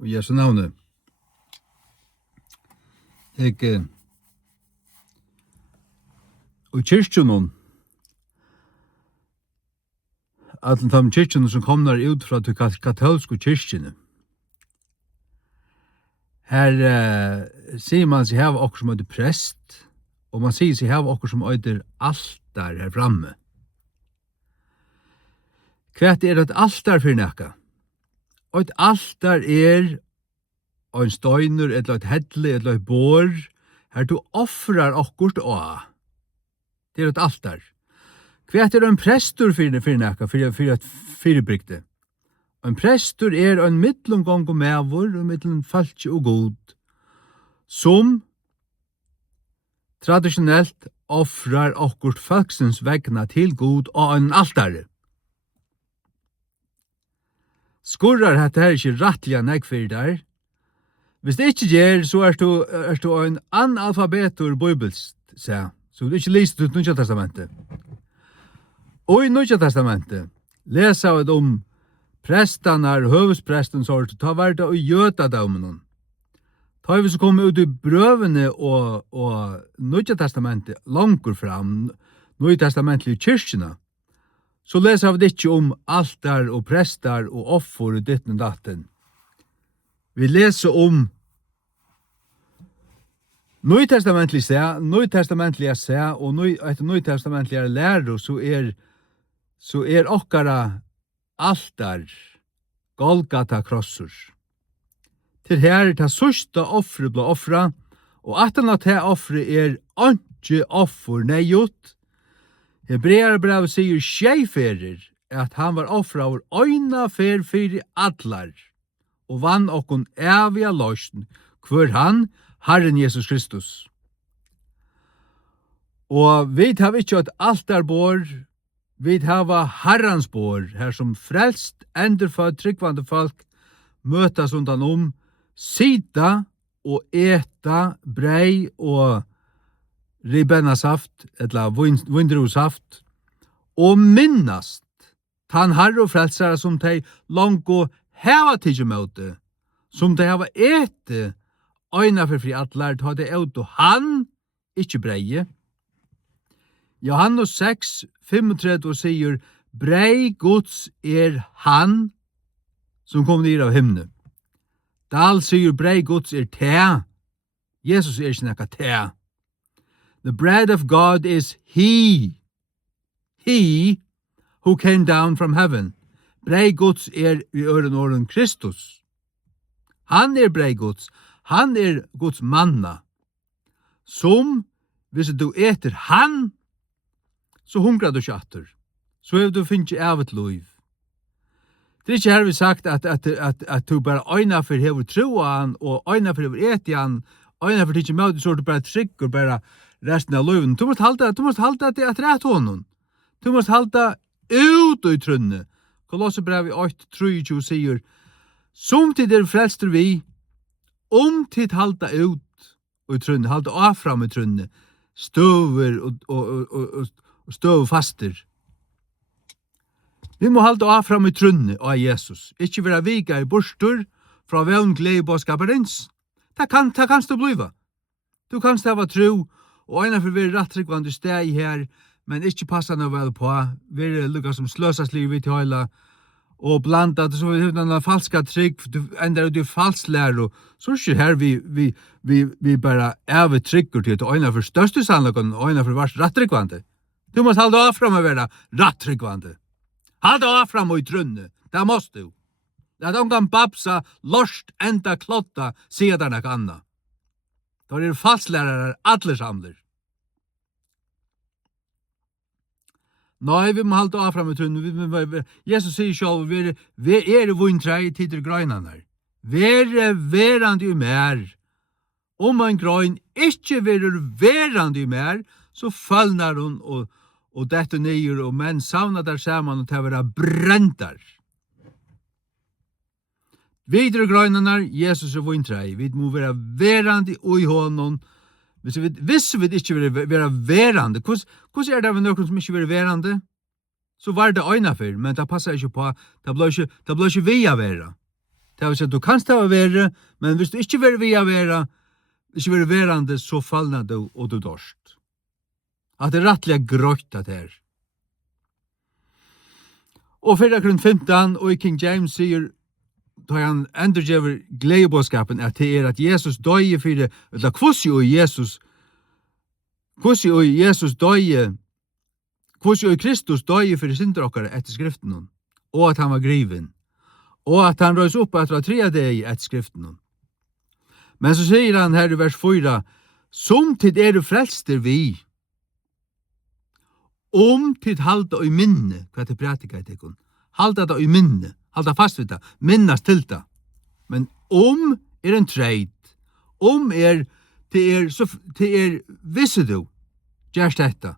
Og Jesu navnet. Og kyrkjunum, alle de kyrkjunum som kommer ut fra de katolske kyrkjene, her sier man seg hava okkur som heter prest, og man sier seg hava okkur som heter altar her framme. Hva er et altar for nekka? Og et altar ein støyner, eller et hedle, eller et bor, her du offrar okkurt å. Det er et altar. Hva er en prestur for nekka, for et fyrirbrygde? En prestur en mittlumgång og mevor, og mittlum falsk og god, som traditionellt offrar okkurt falksens vegna til god og en altare. Skurrar hette her ikke rattliga negg fyrir der. Hvis det ikke gjør, så er du en analfabetur bibelsk, så du ikke lyser ut Nya Testamentet. Og i Nya Testamentet lesa vi prestanar, høvespresten sort, ta verda og gjøta daumen. Ta vi så kommer ut i brøvene og Nya Testamentet langur fram, Nya Testamentet i kyrkjena, så leser vi ikke altar og prestar og offer og ditten og datten. Vi leser Nytestamentlig se, og etter nytestamentlig lærer, så okkara altar Golgata krossur. Til her ta sørsta offre ble offra, og at det offre ikke offer nejut. Hebreerbrevet sier skjeiferer at han var offra over øyna fyrir allar, og vann okkon evige løsn, hver han, Herren Jesus Kristus. Og vi har ikke et altarbår, vi har Herrens bår, her som frelst, endurfødt, tryggvande folk, møtas undan sida og eta brei og ribennasaft, eller vindrusaft, og minnast tan Herre og frelsare som de langt heva tidsmøte, som de hava ete, øyna for fri atlar, ta det ut, og han, ikkje breie. Johannes 6, 35 sier, brei Guds han, som kom ned av himne. Dal sier brei Guds te. Jesus ikke nekka te. The bread of God is he who came down from heaven. Brei Guds i øren Kristus. Han brei Guds. Han Guds manna. Som, hvis du eter han, så hungrar du ikke atter. Så du finner ikke av et liv. Det ikke her vi sagt at du bare øyna for hever troan, og øyna for hever etian, øyna for ikke med, så du bare trygger bare resten av liven. Du måste halda det at rett honom. Du måste halda ut i trunne. Kolossebrevet 8:23 sier, som til frelster vi, tid halda ut i trunne, halda av fram i trunne, støver og støver faster. Vi må halda av fram i trunne av Jesus. Ikke være vika i borstur fra vevn glede bådskaperins. Det kan du bliva. Du kan stava tro, og ena for vi rattryggvande steg her, men ikke passa noe vel på. Vi lukka som sløsasliv i tøyla, og blanda, så vi har falska trygg, du ender ut i falslæro, så er ikke her vi bare vi tryggur til at ena for største sannlagan, og ena for vars rattryggvande. Du måste halda av fram å være rattryggvande. Halda av fram og i trunne, det måste du. Det de kan babsa, lorst, enda klotta, sier det nek anna. Da falslærere alle samler. Nei, vi må halda av fram i trunne. Jesus sier selv, vi vuntrei tider grøynane. Vere verande i mer. Om en grøyn ikke verande i mer, så følnar hun og dette nyer, og menn savner der saman og til å være brentar. Videre grøynene, Jesus vuntrei. Vi må være verande i hånden. Hvis vi ikke vil være verande, hvordan det med noen som ikke vil være verande? Så var det øyne for, men det passer ikke på. Det blir ikke via vera. Det vil si at du kan stå være, men hvis du ikke vil via være, ikke vil verande, så fallna du og du dorst. At det rettelig grøyt at her. Og 4:15 og i King James sier, da han endurgever gledebådskapen, at det at Jesus døye for, eller kvossi og Jesus døye, kvossi og Kristus døye for synderokkare etter skriften, og at han var griven, og at han røys opp etter 3 deg etter skriften. Men så sier han her i vers 4, som tid du frelster vi, tid halda i minne, hva til pratika i tikkun, halda det i minne, halda fast vid det, minnas til det. Men en treit, til visse du, gjerst dette.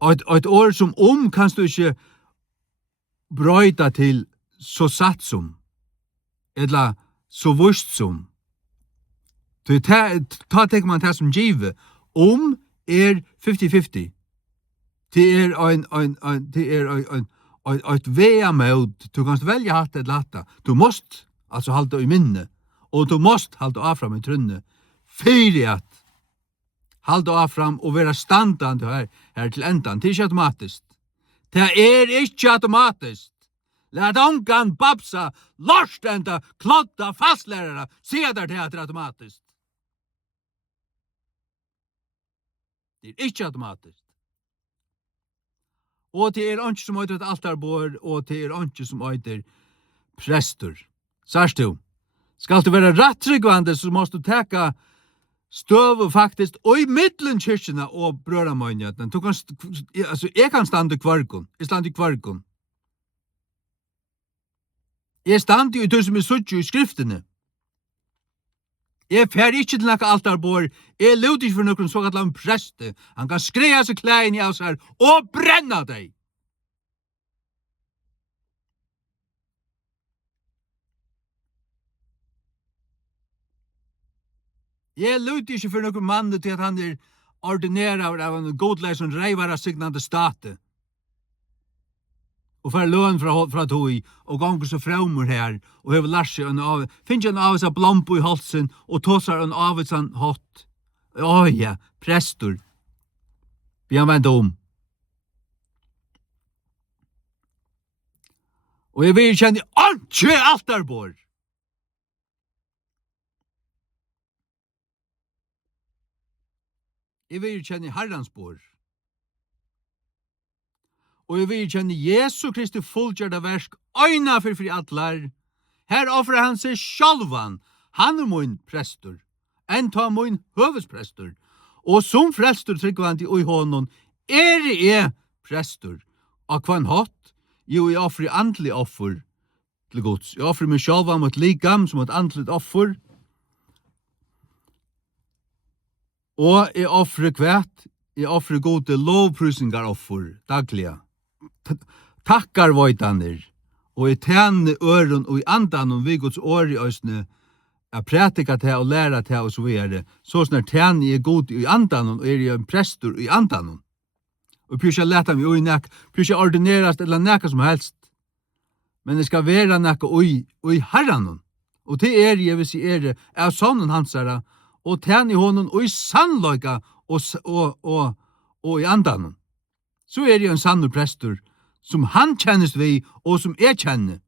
Og et år som kanst du ikke brøyta til så satt som, eller så vurst som. Ta tenker man det som givet, 50-50. Det et veamød, du kan velge hatt et latta. Du måst altså halda i minne, og du måst halda av fram i trunne, fyrir at halda av fram og vera standand her til endan. Det ikke automatisk. Det ikke automatisk. Lad ongan babsa, lorstenda, klodda, fastlærere, sier der til at det automatisk. Det ikke automatisk. Og det ikke som øyder et altarbord, og det ikke som øyder prester. Sars du, skal du være rattrygvande, så måst du teka støv faktisk, og i middelen kyrkjena og brøramøynjøtene. Jeg kan stande i kvargon. Jeg stande i kvargon. Jeg stande i det som suttje i skriftene. Jeg fer ikke til noe altarbord. Jeg luter ikke for noen såkalt preste. Han kan skreia seg klein i oss her og brenna deg. Jeg luter ikke for noen mann til at han ordinerar av en godleis som reivar av signande state. Og får løn fra tog, og ganger så fremmor her, og hever lært seg finner en av seg blompo i halsen, og tåsar en av seg hatt. Ja, prestor. Vi har vendt om. Og jeg vil kjenne ikke altarbord. Jeg vil kjenne herransbord. Og jeg vil kjenne Jesu Kristi fullgjørda versk øyna for atlar. Her offrer han seg sjálvan. Han min prestor. En ta min høvesprestor. Og som frelstor tryggvandi i honom jeg prestor. Og hva han hatt? Jo, jeg offrer andlig offer til Guds. Jeg offrer meg sjálvan mot likam som et andligt offer. Og jeg offrer kvært. Jeg offrer gode lovprysingar offer dagliga. Takkar voitaner, og i tjene øren og i andan og vi Guds år i øsne, jeg prætika til og læra til og så videre, så snart tjene er god i andan og jeg en prestor i andan. Og pyrkja leta meg ui nek, pyrkja ordinerast eller nekka som helst, men det skal være nekka ui herran. Og det jeg vil si av sonnen hansara, og tjene i honom og i sannløyga og i andan. Så det en sann prestor som han kjennes vi, og som jeg kjenner.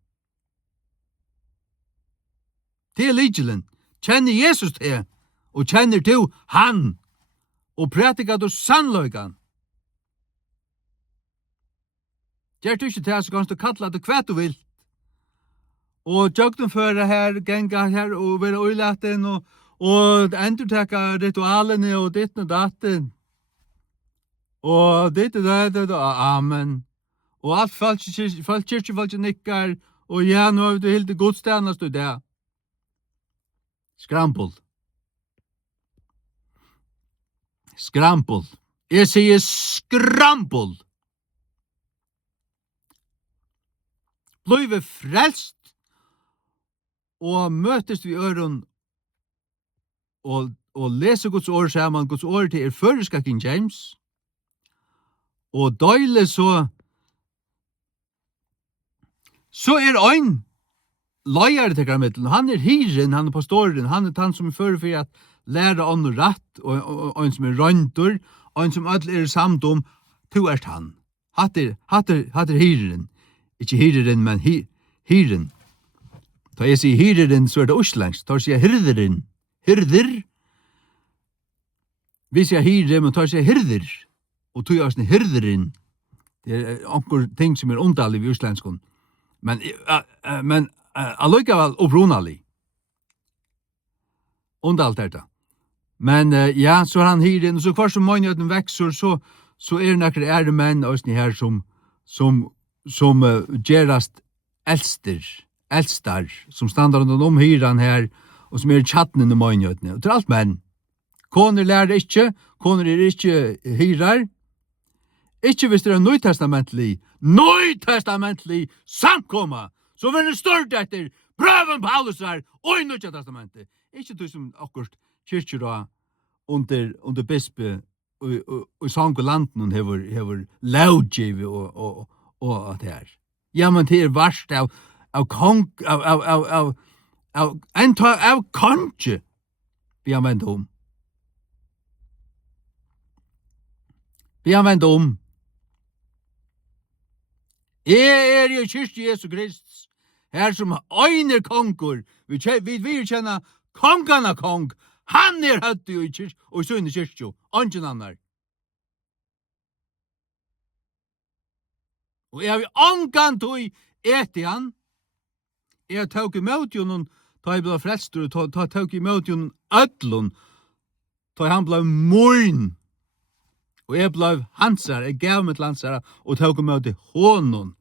Det ligelen. Kjenner Jesus det, og kjenner du han, og prætika du sannløygan. Gjør du ikke det, så kan du kalla det hva du vil. Og tjøkken føre her, genga her, og være øylaten, og endurteka ritualene, og ditt og datten. Og ditt og amen. Og alt kyrkjefolk nikkar, og ja, nå har vi helt det godstjenest i det. Skrampel. Skrampel. Jeg sier skrampel. Blive frelst, og møtes vi øren, og lese Guds ord sammen. Guds ord til føreska King James, og døyle så ein løyere til middelen. Han hyren, han pastoren, han han som fører for at lære ånd og rett, og en som røyntor, og en som alle samt om, to han. Hatter hyren. Ikke hyren, men hyren. Da jeg sier hyren, så det uslensk. Da sier hyrderen. Hyrder. Vi sier hyre, men da sier hyrder. Og tog jeg hyrderen. Det anker ting som underlig i uslenskon. Men allikevel opprunalig. Underalt det. Men ja, så han hyren, og så kvar som mannjøten vekser, så nekker ære menn og her som gerast eldstar, som standar under hyran her, og som tjattnen i mannjøtene. Og til alt menn. Koner lærer ikke, koner ikke hyrar. Ikke hvis det nøytestamentlig samkomma, så vil det stort etter prøven Paulus her, og i Nøytja testamentet. Ikke du som akkurat kyrkjera under bispe og sang og landen hever lovgivet og at her. Ja, men det varst av kong, av konge vi har vendt om. Vi har vendt om. Jeg jo kyrkje Jesu Krist, her som øyner konger, vi kjenner kongarna kong, han høtti i kyrkje, og i sønne kyrkje, angen annar. Og jeg har angan tog eti han, jeg tåk imot jo noen, da jeg ble frelst, og tåk imot jo noen ødlun, da han ble moin, og jeg ble hansar, jeg gav mitt lansar, og tåk imot honom.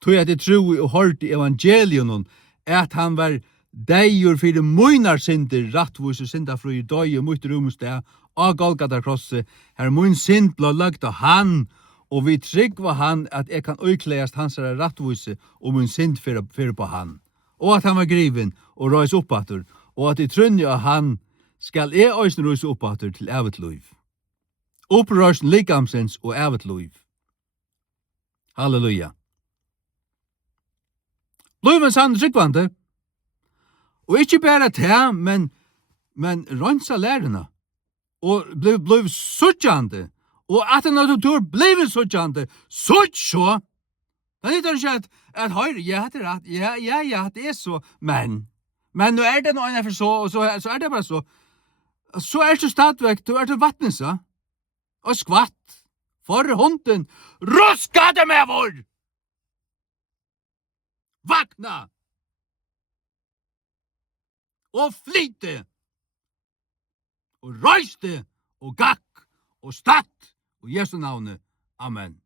Tog at jeg tro og hørte evangelion, at han var deigur fyrir muinarsynder, rattvus og syndafru, døy og mot rumsted, og Golgata krosset, her mun synd ble lagt av han, og vi trygg var han at jeg kan øykleast hans rattvuse og mun synd fyrir på han. Og at han var griven og røys oppater, og at i trunni av han skal jeg øysen røys oppater til evet liv. Opprørsen likamsens og evet liv. Halleluja. Bliven sann tryggvande, og ikke bare til, men rønsa lærerne, og bliv suttjande, og at når du tror bliv suttjande, sutt så, det er ikke at høyre, ja, det er rett, ja, det er så, men nå det noe for så, og så det bare så, så du stadigvæk, du til vattnesa, og skvatt, for hunden, ruskade med vår! Vakna! Og flyte! Og røyste! Og gakk! Og statt! Og Jesu navne. Amen.